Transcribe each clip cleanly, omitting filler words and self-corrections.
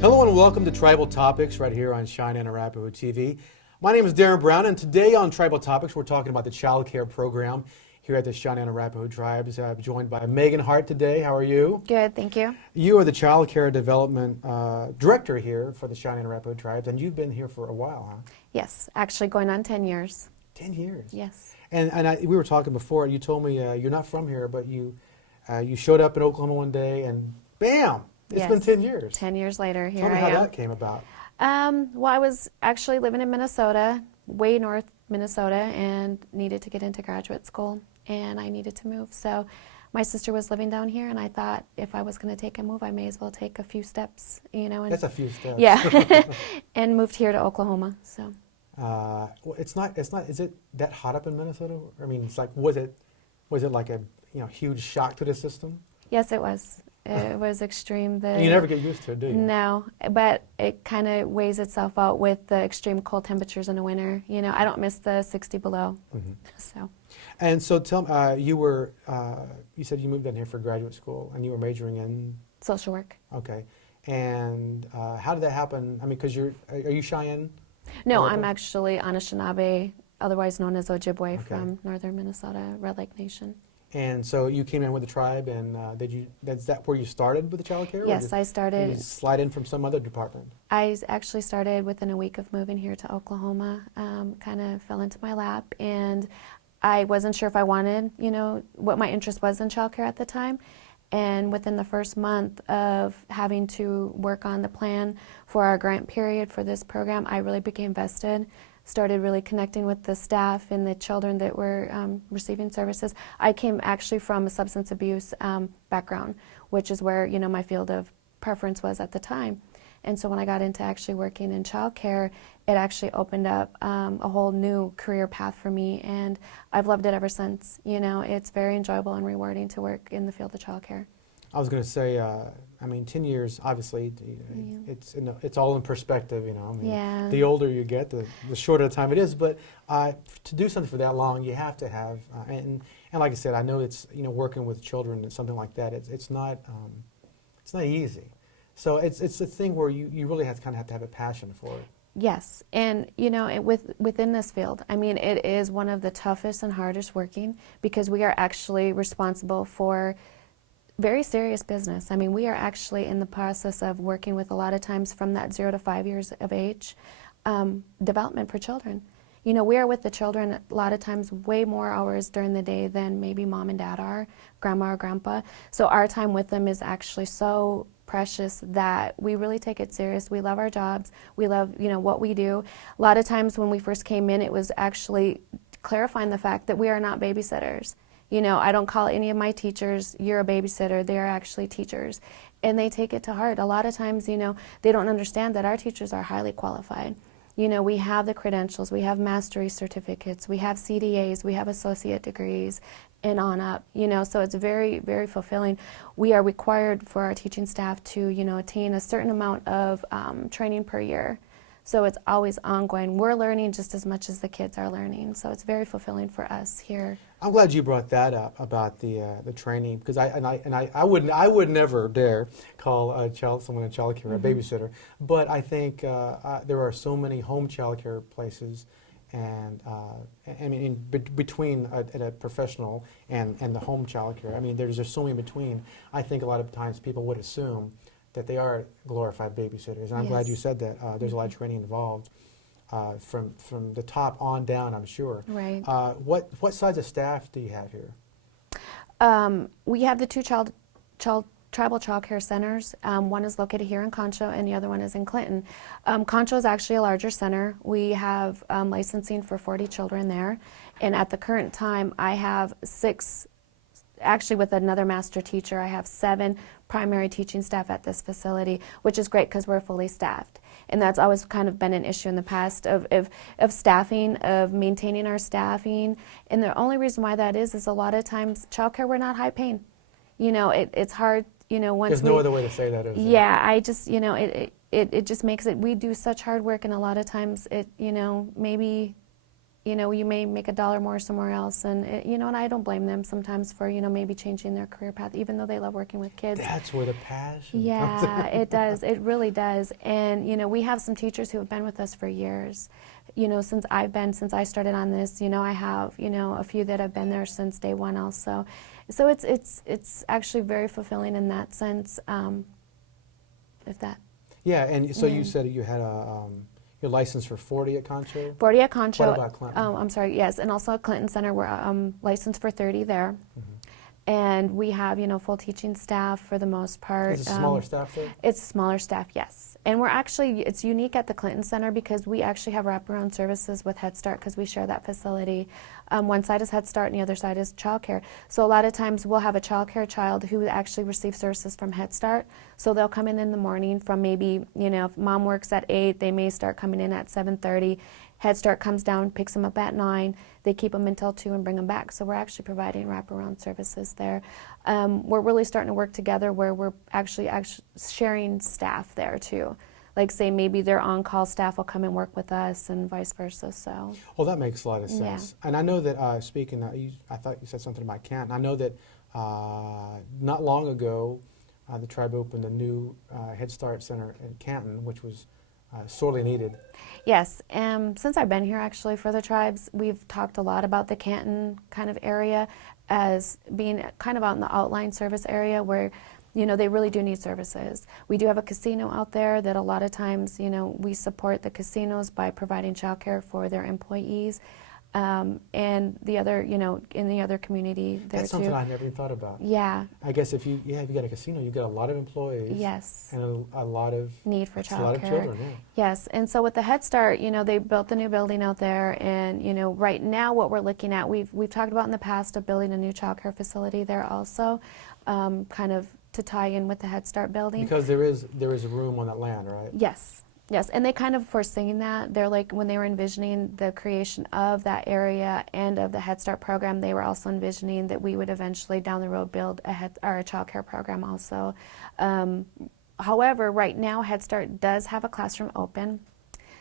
Hello and welcome to Tribal Topics right here on Cheyenne and Arapaho TV. My name is Darren Brown, and today on Tribal Topics we're talking about the child care program here at the Cheyenne and Arapaho Tribes. I'm joined by Megan Hart today. How are you? Good, thank you. You are the Childcare Development Director here for the Cheyenne and Arapaho Tribes, and you've been here for a while, huh? Yes, actually going on 10 years. 10 years? Yes. And we were talking before, you told me you're not from here, but you showed up in Oklahoma one day and bam! It's been 10 years. 10 years later, here Tell me I how am. that came about. Well, I was actually living in Minnesota, way north Minnesota, and needed to get into graduate school, and I needed to move. So my sister was living down here, and I thought if I was going to take a move, I may as well take a few steps, you know. And That's a few steps. yeah, and moved here to Oklahoma. So. Well, it's not. Is it that hot up in Minnesota? I mean, it's like, was it like a huge shock to the system? Yes, it was. It was extreme. And you never get used to it, do you? No, but it kind of weighs itself out with the extreme cold temperatures in the winter. You know, I don't miss the 60 below. Mm-hmm. So. And so, tell me, you said you moved in here for graduate school, and you were majoring in Social work. Okay, and how did that happen? I mean, because are you Cheyenne? No, Arapaho? I'm actually Anishinaabe, otherwise known as Ojibwe, Okay. from northern Minnesota, Red Lake Nation. And so you came in with the tribe, and is that where you started with the child care? Yes, I Did started. you slide in from some other department? I actually started within a week of moving here to Oklahoma. Kind of fell into my lap, and I wasn't sure if I wanted, what my interest was in childcare at the time. And within the first month of having to work on the plan for our grant period for this program, I really became vested. Started really connecting with the staff and the children that were receiving services. I came actually from a substance abuse background, which is where my field of preference was at the time. And so when I got into actually working in childcare, it actually opened up a whole new career path for me, and I've loved it ever since. It's very enjoyable and rewarding to work in the field of childcare. I was going to say, I mean, 10 years, obviously, it's all in perspective, I mean, Yeah. the older you get, the shorter the time it is, but to do something for that long, you have to have, and like I said, I know it's, working with children and something like that, it's not easy. So it's a thing where you really have to have a passion for it. Yes, and within this field, I mean, it is one of the toughest and hardest working, because we are actually responsible for very serious business. I mean, we are actually in the process of working with, a lot of times from that 0 to 5 years of age, development for children. We are with the children a lot of times way more hours during the day than maybe mom and dad are, grandma or grandpa. So our time with them is actually so precious that we really take it serious. We love our jobs. We love, what we do. A lot of times when we first came in, it was actually clarifying the fact that we are not babysitters. I don't call any of my teachers, you're a babysitter. They are actually teachers. And they take it to heart. A lot of times, they don't understand that our teachers are highly qualified. We have the credentials, we have mastery certificates, we have CDAs, we have associate degrees, and on up. So it's very, very fulfilling. We are required for our teaching staff to, attain a certain amount of training per year. So it's always ongoing. We're learning just as much as the kids are learning. So it's very fulfilling for us here. I'm glad you brought that up about the training, because I would never dare call someone in child care a babysitter, but I think there are so many home child care places, and I mean between a professional and the home child care. I mean there's just so many in between. I think a lot of times people would assume that they are glorified babysitters, and I'm glad you said that. There's a lot of training involved. From the top on down, I'm sure. Right. What size of staff do you have here? We have the two tribal child care centers. One is located here in Concho, and the other one is in Clinton. Concho is actually a larger center. We have licensing for 40 children there, and at the current time, I have 6. Actually, with another master teacher, I have 7 primary teaching staff at this facility, which is great because we're fully staffed. And that's always kind of been an issue in the past of staffing, of maintaining our staffing. And the only reason why that is a lot of times childcare, we're not high paying. It's hard, once There's no other way to say that, is there? Yeah, I just, it just makes it, we do such hard work, and a lot of times it, maybe, you know, you may make $1 more somewhere else, and and I don't blame them sometimes for maybe changing their career path, even though they love working with kids. That's where the passion Yeah, comes in. it does. It really does. And we have some teachers who have been with us for years. Since I started on this, I have a few that have been there since day one also. So it's actually very fulfilling in that sense. If that. Yeah, and so you said you had your license for 40 at Concho? 40 at Concho. What about Clinton? I'm sorry, yes, and also at Clinton Center, we're licensed for 30 there. And we have, full teaching staff for the most part. Is it a smaller staff there? It's a smaller staff, yes. And it's unique at the Clinton Center because we actually have wraparound services with Head Start because we share that facility. One side is Head Start and the other side is childcare. So a lot of times we'll have a childcare child who actually receives services from Head Start. So they'll come in the morning from maybe, if mom works at 8, they may start coming in at 7:30. Head Start comes down, picks them up at 9. They keep them until 2 and bring them back. So we're actually providing wraparound services there. We're really starting to work together where we're actually sharing staff there too. Like say maybe their on-call staff will come and work with us and vice versa. So. Well, that makes a lot of sense. Yeah. And I know that speaking, I thought you said something about Canton. I know that not long ago, the tribe opened a new Head Start Center in Canton, which was sorely needed. Yes, since I've been here actually for the tribes, we've talked a lot about the Canton kind of area as being kind of out in the outlying service area where, they really do need services. We do have a casino out there that a lot of times, we support the casinos by providing childcare for their employees. And the other, in the other community there That's too. something I never even thought about. Yeah. I guess if you got a casino, you got a lot of employees. Yes. And a lot of need for childcare. A lot of children, yeah. Yes, and so with the Head Start, they built the new building out there, and right now what we're looking at, we've talked about in the past of building a new childcare facility there also, kind of to tie in with the Head Start building. Because there is room on that land, right? Yes. Yes, and they kind of foreseeing that. They're like, when they were envisioning the creation of that area and of the Head Start program, they were also envisioning that we would eventually down the road build a childcare program also. However, right now Head Start does have a classroom open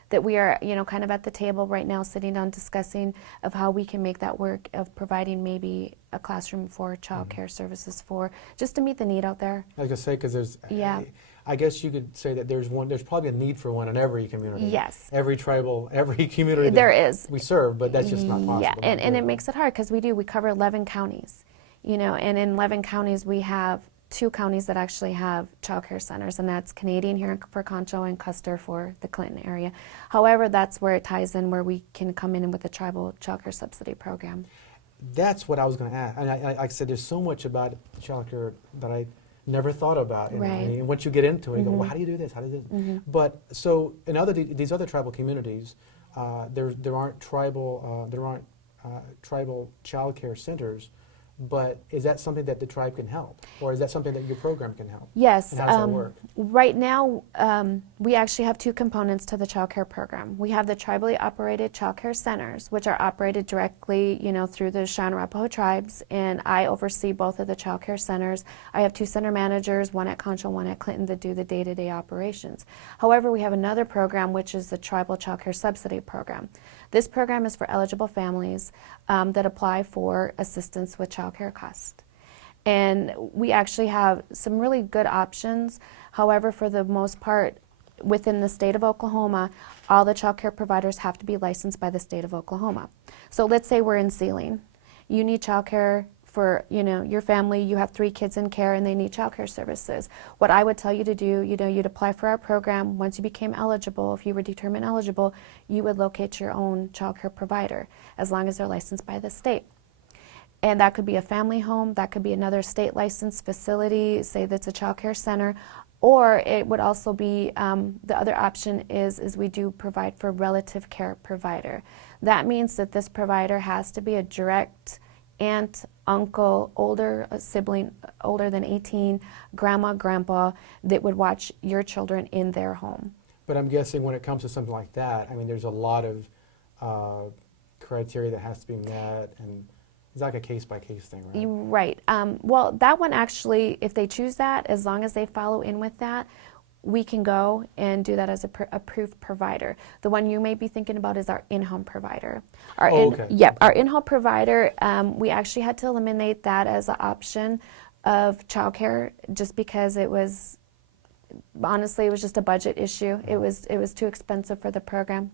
that we are, kind of at the table right now sitting down discussing of how we can make that work of providing maybe a classroom for childcare services for, just to meet the need out there. Like I say, because there's, Yeah. I guess you could say that there's probably a need for one in every community. Yes. Every community There that is. we serve, but that's just not possible. Yeah, and it makes it hard because we cover 11 counties, and in 11 counties we have 2 counties that actually have childcare centers, and that's Canadian here for Concho and Custer for the Clinton area. However, that's where it ties in where we can come in with the tribal childcare subsidy program. That's what I was going to ask. And like I said, there's so much about childcare that I never thought about. Right. And once you get into it, you go, well, how do you do this? How do you do this? But so in these other tribal communities, there aren't tribal childcare centers. But is that something that the tribe can help, or is that something that your program can help? Yes. And how does that work? Right now, we actually have 2 components to the childcare program. We have the tribally operated childcare centers, which are operated directly, through the Cheyenne and Arapaho tribes, and I oversee both of the childcare centers. I have 2 center managers, one at Concho, one at Clinton, that do the day-to-day operations. However, we have another program, which is the Tribal Childcare Subsidy Program. This program is for eligible families that apply for assistance with childcare costs. And we actually have some really good options. However, for the most part, within the state of Oklahoma, all the childcare providers have to be licensed by the state of Oklahoma. So let's say we're in Sealing. You need childcare for your family, you have 3 kids in care and they need childcare services. What I would tell you to do, you'd apply for our program. Once you became eligible, if you were determined eligible, you would locate your own childcare provider as long as they're licensed by the state. And that could be a family home, that could be another state licensed facility, say that's a childcare center, or it would also be, the other option is we do provide for relative care provider. That means that this provider has to be a direct aunt, uncle, a sibling older than 18, grandma, grandpa, that would watch your children in their home. But I'm guessing when it comes to something like that, I mean, there's a lot of criteria that has to be met, and it's like a case-by-case thing, right? Right. Well, that one actually, if they choose that, as long as they follow in with that, we can go and do that as a approved provider. The one you may be thinking about is our in-home provider. Okay. Yep, our in-home provider, we actually had to eliminate that as an option of childcare just because it was, honestly, it was just a budget issue. It was too expensive for the program.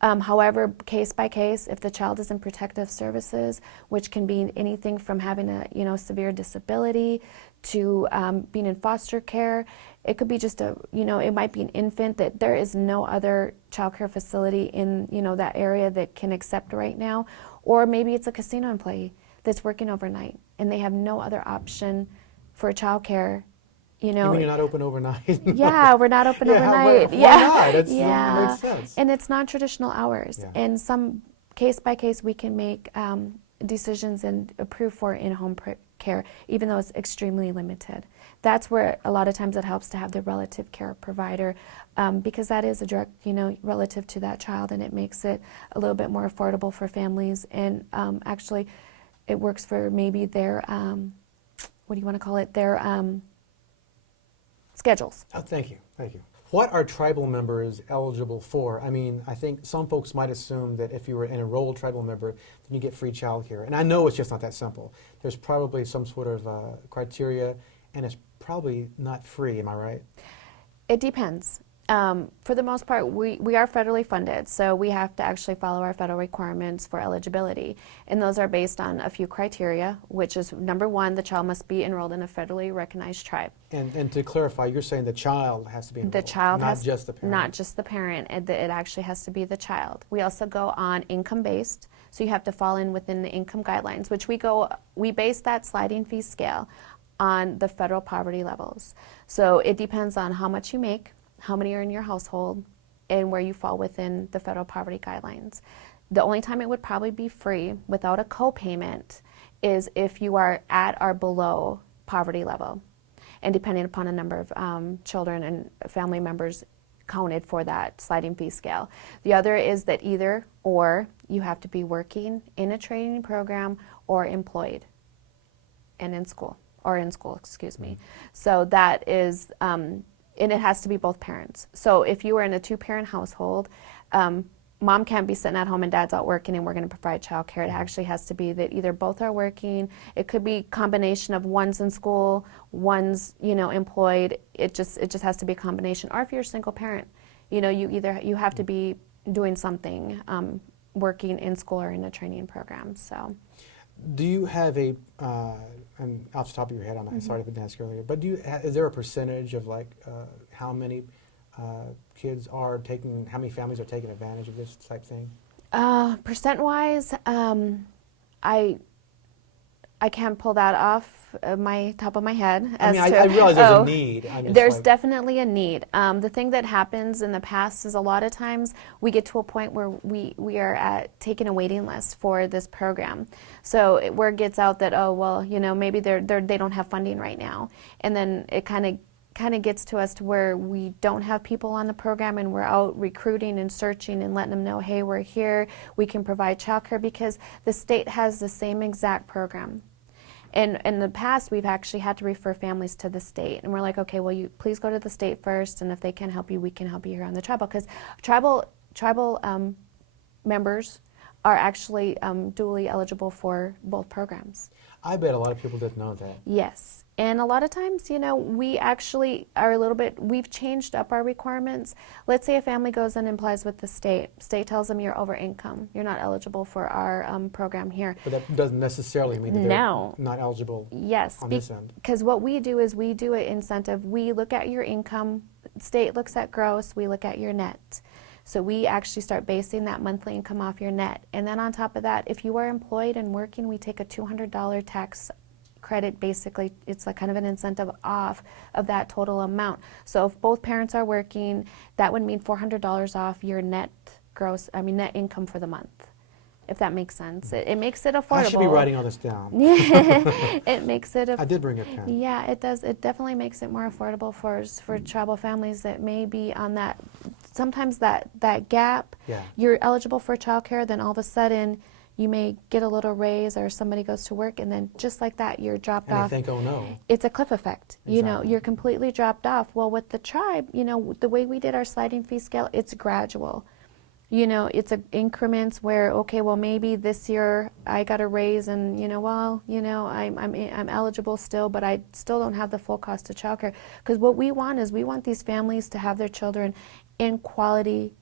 However, case by case, if the child is in protective services, which can be anything from having a severe disability to being in foster care, it could be just it might be an infant that there is no other child care facility in that area that can accept right now, or maybe it's a casino employee that's working overnight and they have no other option for child care. You mean you're not open overnight? Yeah, we're not open Yeah, overnight. why Yeah, not? It yeah, makes sense. and it's non-traditional hours. Yeah. And some case by case, we can make decisions and approve for in-home care, even though it's extremely limited. That's where a lot of times it helps to have the relative care provider, because that is a direct, relative to that child, and it makes it a little bit more affordable for families. And actually, it works for maybe their, what do you want to call it? Their schedules. Oh, thank you. What are tribal members eligible for? I mean, I think some folks might assume that if you were an enrolled tribal member, then you get free child care. And I know it's just not that simple. There's probably some sort of criteria, and it's probably not free, am I right? It depends. For the most part, we are federally funded, so we have to actually follow our federal requirements for eligibility. And those are based on a few criteria, which is, number one, the child must be enrolled in a federally recognized tribe. And to clarify, you're saying the child has to be enrolled, The child not has, just the parent. Not just the parent. It actually has to be the child. We also go on income-based, so you have to fall in within the income guidelines, which we base that sliding fee scale on the federal poverty levels. So it depends on how much you make, how many are in your household, and where you fall within the federal poverty guidelines. The only time it would probably be free without a co-payment is if you are at or below poverty level, and depending upon a number of children and family members counted for that sliding fee scale. The other is that either or you have to be working in a training program or employed and in school, excuse me. So that is, and it has to be both parents. So if you are in a two-parent household, mom can't be sitting at home and dad's out working and we're going to provide child care. It actually has to be that either both are working. It could be a combination of one's in school, one's employed. It just has to be a combination. Or if you're a single parent, you have to be doing something, working in school or in a training program. So. Do you have and off the top of your head, I'm sorry if I didn't ask earlier, but is there a percentage of how many kids are taking, how many families are taking advantage of this type thing? Percent-wise, I can't pull that off my top of my head. I realize there's a need. There's definitely a need. The thing that happens in the past is a lot of times we get to a point where we are taking a waiting list for this program. So word gets out that, maybe they don't have funding right now, and then it kind of gets to us to where we don't have people on the program and we're out recruiting and searching and letting them know, hey, we're here, we can provide childcare, because the state has the same exact program. And in the past, we've actually had to refer families to the state. And we're like, okay, well, you please go to the state first, and if they can't help you, we can help you here on the tribal. Because tribal members are actually dually eligible for both programs. I bet a lot of people didn't know that. Yes. And a lot of times, we actually are we've changed up our requirements. Let's say a family goes and applies with the state. State tells them you're over income. You're not eligible for our program here. But that doesn't necessarily mean that they're not eligible on this end. Because what we do is we do an incentive. We look at your income. State looks at gross. We look at your net. So we actually start basing that monthly income off your net. And then on top of that, if you are employed and working, we take a $200 tax credit. Basically, it's like kind of an incentive off of that total amount. So if both parents are working, that would mean $400 off your net income for the month, if that makes sense. It makes it affordable. I should be writing all this down. It makes it. I did bring a pen. Yeah, it does. It definitely makes it more affordable for tribal families that may be on that. Sometimes that gap. Yeah. You're eligible for child care, then all of a sudden you may get a little raise or somebody goes to work and then just like that you're dropped And off. I think, oh no. It's a cliff effect. You know, Exactly. you're completely dropped off. Well, with the tribe, you know, the way we did our sliding fee scale, it's gradual. You know, it's increments where, okay, well, maybe this year I got a raise and, you know, well, you know, I'm eligible still, but I still don't have the full cost of childcare. Because what we want is we want these families to have their children in quality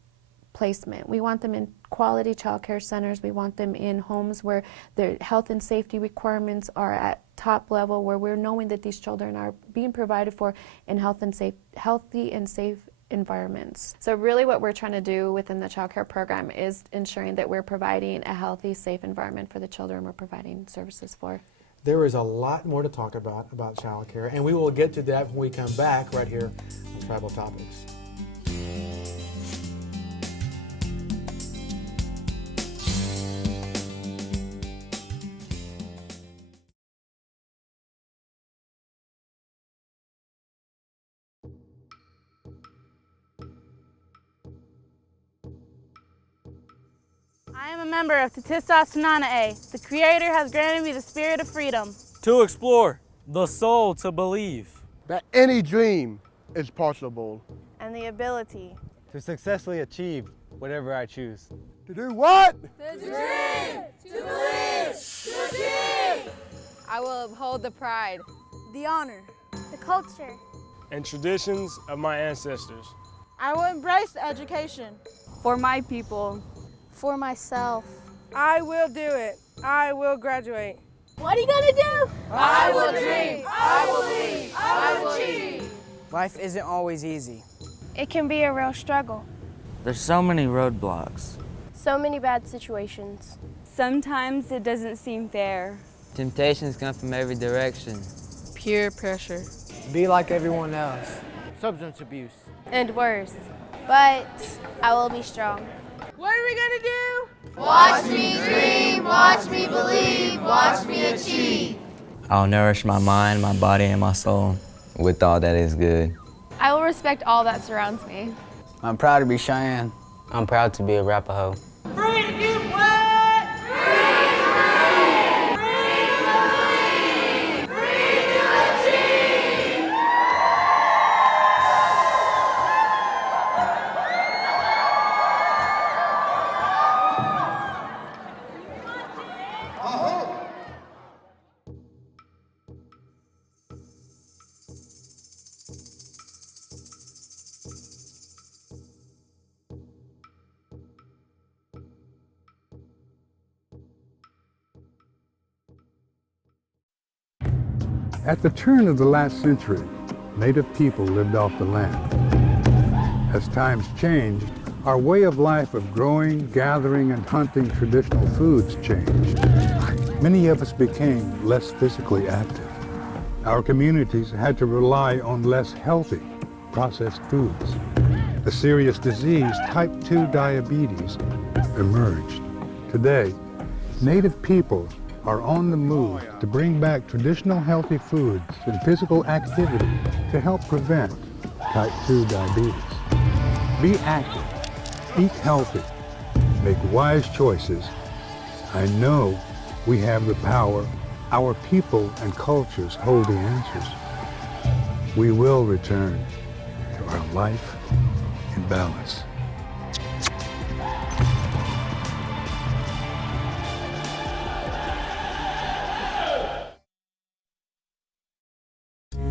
placement. We want them in quality childcare centers. We want them in homes where their health and safety requirements are at top level, where we're knowing that these children are being provided for in healthy and safe environments. So really what we're trying to do within the childcare program is ensuring that we're providing a healthy, safe environment for the children we're providing services for. There is a lot more to talk about childcare, and we will get to that when we come back right here on Tribal Topics. I am a member of Testosterone. The Creator has granted me the spirit of freedom. To explore, the soul to believe. That any dream is possible. And the ability To successfully achieve whatever I choose. To do what? I will uphold the pride, the honor, the culture, and traditions of my ancestors. I will embrace education for my people, for myself. I will do it. I will graduate. What are you gonna do? I will dream. I will lead. I will achieve. Life isn't always easy. It can be a real struggle. There's so many roadblocks. So many bad situations. Sometimes it doesn't seem fair. Temptations come from every direction. Peer pressure. Be like everyone else. Substance abuse. And worse. But I will be strong. What are we gonna do? Watch me dream, watch me believe, watch me achieve. I'll nourish my mind, my body, and my soul with all that is good. I will respect all that surrounds me. I'm proud to be Cheyenne. I'm proud to be Arapaho. Free to do what? At the turn of the last century, Native people lived off the land. As times changed, our way of life of growing, gathering, and hunting traditional foods changed. Many of us became less physically active. Our communities had to rely on less healthy, processed foods. The serious disease, type 2 diabetes, emerged. Today, Native people are on the move to bring back traditional healthy foods and physical activity to help prevent type 2 diabetes. Be active, eat healthy, make wise choices. I know we have the power. Our people and cultures hold the answers. We will return to our life in balance.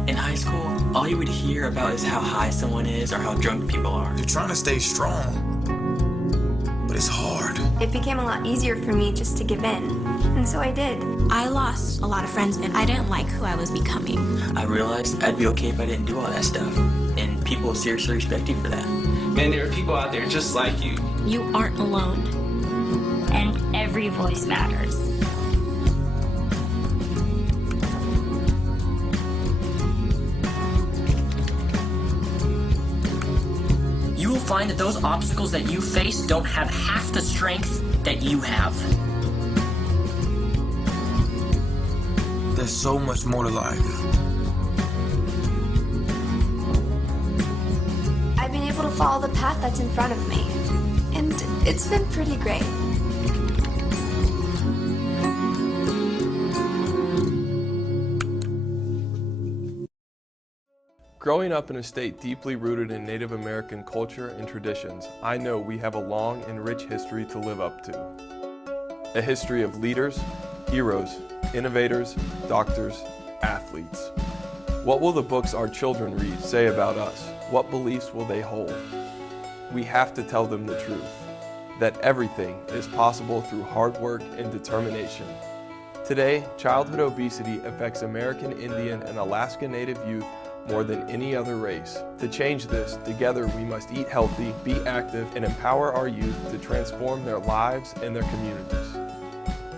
In high school, all you would hear about is how high someone is or how drunk people are. You're trying to stay strong, but it's hard. It became a lot easier for me just to give in, and so I did. I lost a lot of friends, and I didn't like who I was becoming. I realized I'd be okay if I didn't do all that stuff, and people seriously respect you for that. Man, there are people out there just like you. You aren't alone. And every voice matters. You will find that those obstacles that you face don't have half the strength that you have. There's so much more to life. I've been able to follow the path that's in front of me, and it's been pretty great. Growing up in a state deeply rooted in Native American culture and traditions, I know we have a long and rich history to live up to. A history of leaders, heroes, innovators, doctors, athletes. What will the books our children read say about us? What beliefs will they hold? We have to tell them the truth, that everything is possible through hard work and determination. Today, childhood obesity affects American Indian and Alaska Native youth more than any other race. To change this, together we must eat healthy, be active, and empower our youth to transform their lives and their communities.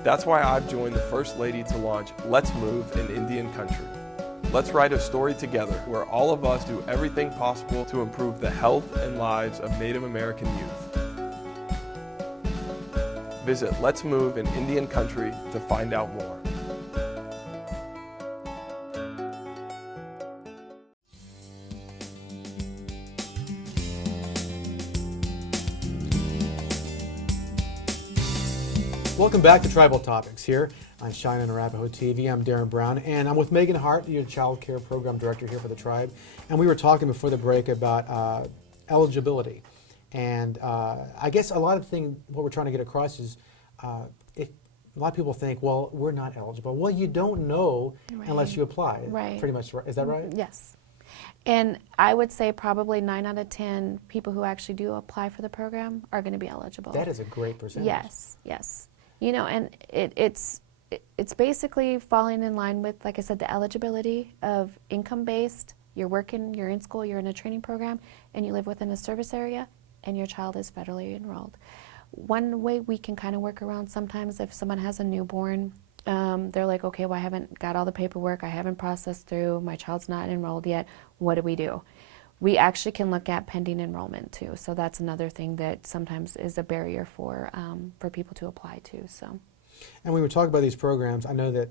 That's why I've joined the First Lady to launch Let's Move in Indian Country. Let's write a story together where all of us do everything possible to improve the health and lives of Native American youth. Visit Let's Move in Indian Country to find out more. Welcome back to Tribal Topics here on Cheyenne and Arapaho TV. I'm Darren Brown, and I'm with Megan Hart, your Child Care Program Director here for the tribe. And we were talking before the break about eligibility. And I guess a lot of things, what we're trying to get across is, if a lot of people think, well, we're not eligible. Well, you don't know unless you apply. Right. Pretty much, is that right? Yes. And I would say probably 9 out of 10 people who actually do apply for the program are going to be eligible. That is a great percentage. Yes, yes. You know, and it's basically falling in line with, like I said, the eligibility of income-based. You're working, you're in school, you're in a training program, and you live within a service area, and your child is federally enrolled. One way we can kind of work around sometimes if someone has a newborn, they're like, okay, well, I haven't got all the paperwork, I haven't processed through, my child's not enrolled yet, what do we do? We actually can look at pending enrollment too, so that's another thing that sometimes is a barrier for people to apply to. So, and when we talk about these programs, I know that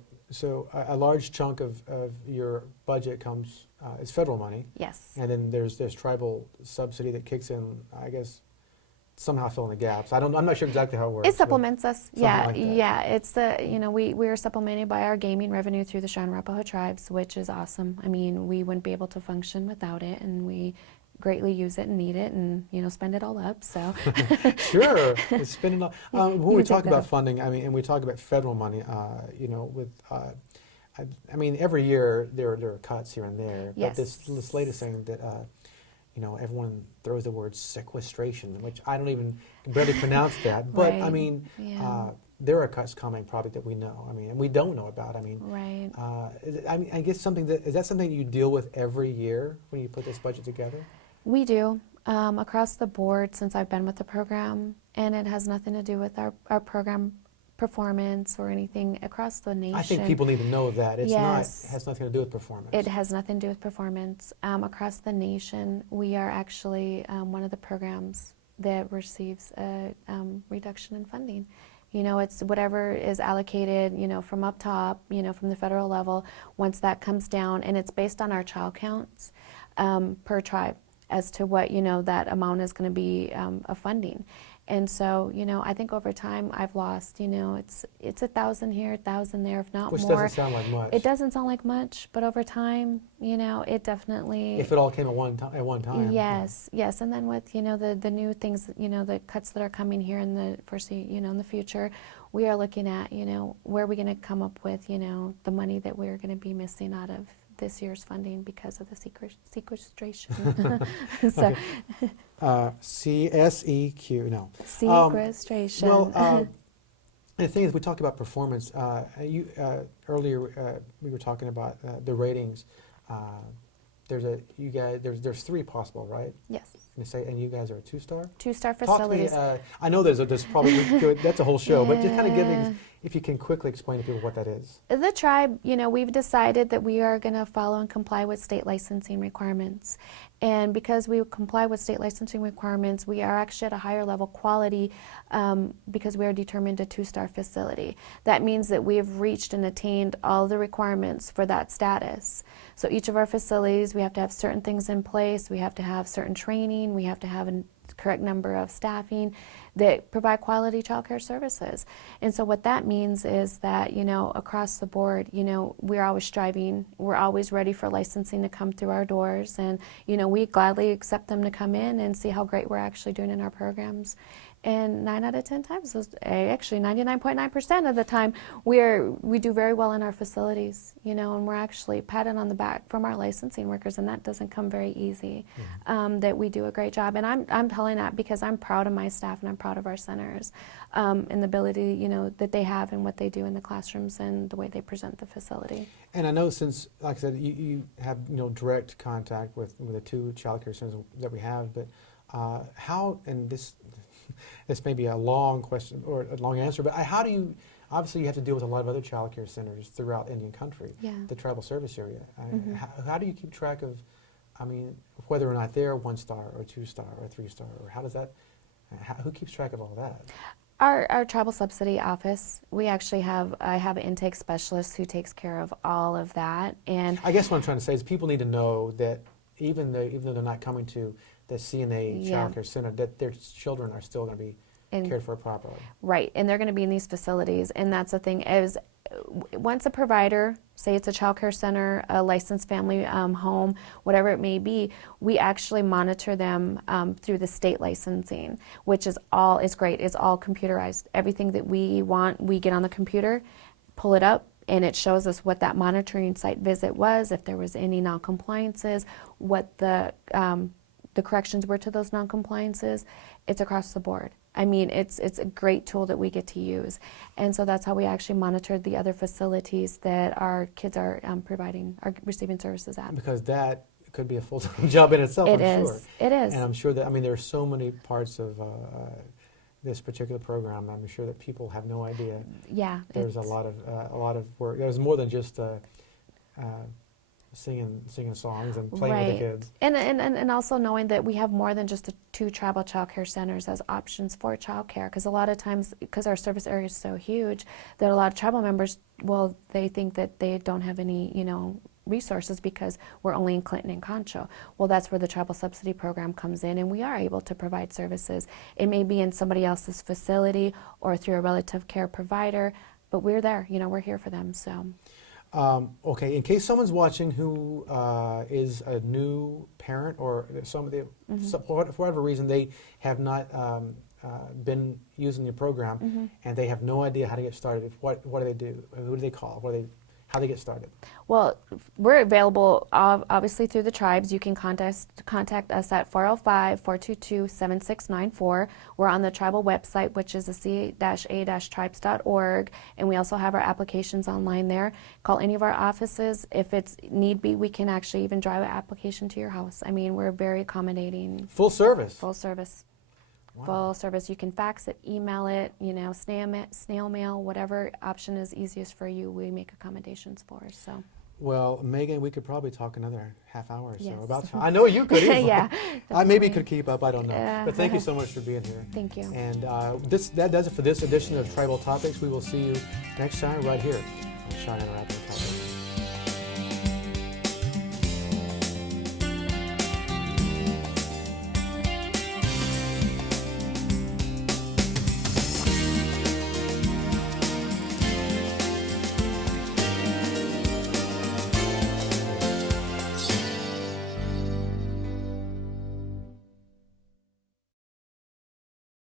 a large chunk of your budget comes is federal money. Yes. And then there's tribal subsidy that kicks in, I guess, somehow fill in the gaps. I'm not sure exactly how it works. It supplements us. Yeah, like yeah. It's we are supplemented by our gaming revenue through the Cheyenne and Arapaho tribes, which is awesome. I mean, we wouldn't be able to function without it, and we greatly use it and need it, and spend it all up. So sure, it's spending all. When we talk about funding, I mean, and we talk about federal money, with. I mean, every year there are cuts here and there. Yes. But this latest thing that. Everyone throws the word sequestration, which I don't even barely pronounce that. But right. I mean, there are cuts coming probably that we know. I mean, and we don't know about. I mean, right. I guess is that something you deal with every year when you put this budget together? We do across the board since I've been with the program, and it has nothing to do with our program performance or anything across the nation. I think people need to know that it yes. has nothing to do with performance. It has nothing to do with performance. Across the nation, we are actually one of the programs that receives a reduction in funding. It's whatever is allocated, from up top, from the federal level. Once that comes down, and it's based on our child counts per tribe as to what, that amount is going to be of funding. And so, I think over time I've lost, it's 1,000 here, 1,000 there, if not more. Which more. doesn't sound like much. It doesn't sound like much, but over time, it definitely. If it all came at one time. Yes, yes, and then with the new things, the cuts that are coming here in the in the future, we are looking at where are we going to come up with the money that we're going to be missing out of this year's funding because of the sequestration. So. CSEQ, no. Sequestration. The thing is, we talked about performance. Earlier we were talking about the ratings. There's 3 possible, right? Yes. And you guys are a 2-star? 2-star facilities. Talk to me, I know there's probably, that's a whole show, but just kind of give me, if you can quickly explain to people what that is. The tribe, we've decided that we are going to follow and comply with state licensing requirements. And because we comply with state licensing requirements, we are actually at a higher level quality because we are determined a 2-star facility. That means that we have reached and attained all the requirements for that status. So each of our facilities, we have to have certain things in place. We have to have certain training. We have to have a correct number of staffing. that provide quality child care services. And so what that means is that, across the board, we're always striving, we're always ready for licensing to come through our doors, and, we gladly accept them to come in and see how great we're actually doing in our programs. And 9 out of 10 times, actually 99.9% of the time, we do very well in our facilities, and we're actually patted on the back from our licensing workers, and that doesn't come very easy, that we do a great job. And I'm telling that because I'm proud of my staff and I'm proud of our centers, and the ability, that they have and what they do in the classrooms and the way they present the facility. And I know since, like I said, you have, direct contact with the 2 child care centers that we have, but how, and this may be a long question or a long answer, but how do you, obviously you have to deal with a lot of other child care centers throughout Indian country, the tribal service area. How do you keep track of, whether or not they're 1-star or 2-star or 3-star, or how does that, who keeps track of all that? Our tribal subsidy office, I have an intake specialist who takes care of all of that. And I guess what I'm trying to say is people need to know that even though they're not coming to the CNA child care center, that their children are still going to be cared for properly. Right, and they're going to be in these facilities, and that's the thing is, once a provider, say it's a child care center, a licensed family home, whatever it may be, we actually monitor them through the state licensing, which is great. It's all computerized. Everything that we want, we get on the computer, pull it up, and it shows us what that monitoring site visit was, if there was any non-compliances, what the corrections were to those non-compliances. It's across the board. It's a great tool that we get to use. And so that's how we actually monitored the other facilities that our kids are receiving services at. Because that could be a full-time job in itself, I'm sure. It is. And I'm sure that, there are so many parts of this particular program. I'm sure that people have no idea. Yeah. There's a lot of work. There's more than just singing songs and playing with the kids. And also knowing that we have more than just the 2 tribal child care centers as options for child care, because a lot of times, because our service area is so huge, that a lot of tribal members, they think that they don't have any, resources because we're only in Clinton and Concho. Well, that's where the tribal subsidy program comes in, and we are able to provide services. It may be in somebody else's facility or through a relative care provider, but we're there, we're here for them, so. Okay, in case someone's watching who is a new parent, or for whatever reason they have not been using your program, and they have no idea how to get started, what do they do? Who do they call? How do they get started? Well, we're available obviously through the tribes. You can contact us at 405-422-7694. We're on the tribal website, which is the c-a-tribes.org, and we also have our applications online there. Call any of our offices. If it's need be, we can actually even drive an application to your house. We're very accommodating. Full service? Full service. Wow. Full service. You can fax it, email it, snail mail, whatever option is easiest for you, we make accommodations for. So. Well, Megan, we could probably talk another half hour or so about time. Yes. I know you could easily. Yeah. I maybe could keep up, I don't know. But thank you so much for being here. Thank you. And that does it for this edition of Tribal Topics. We will see you next time right here on Cheyenne and Arapaho Topics.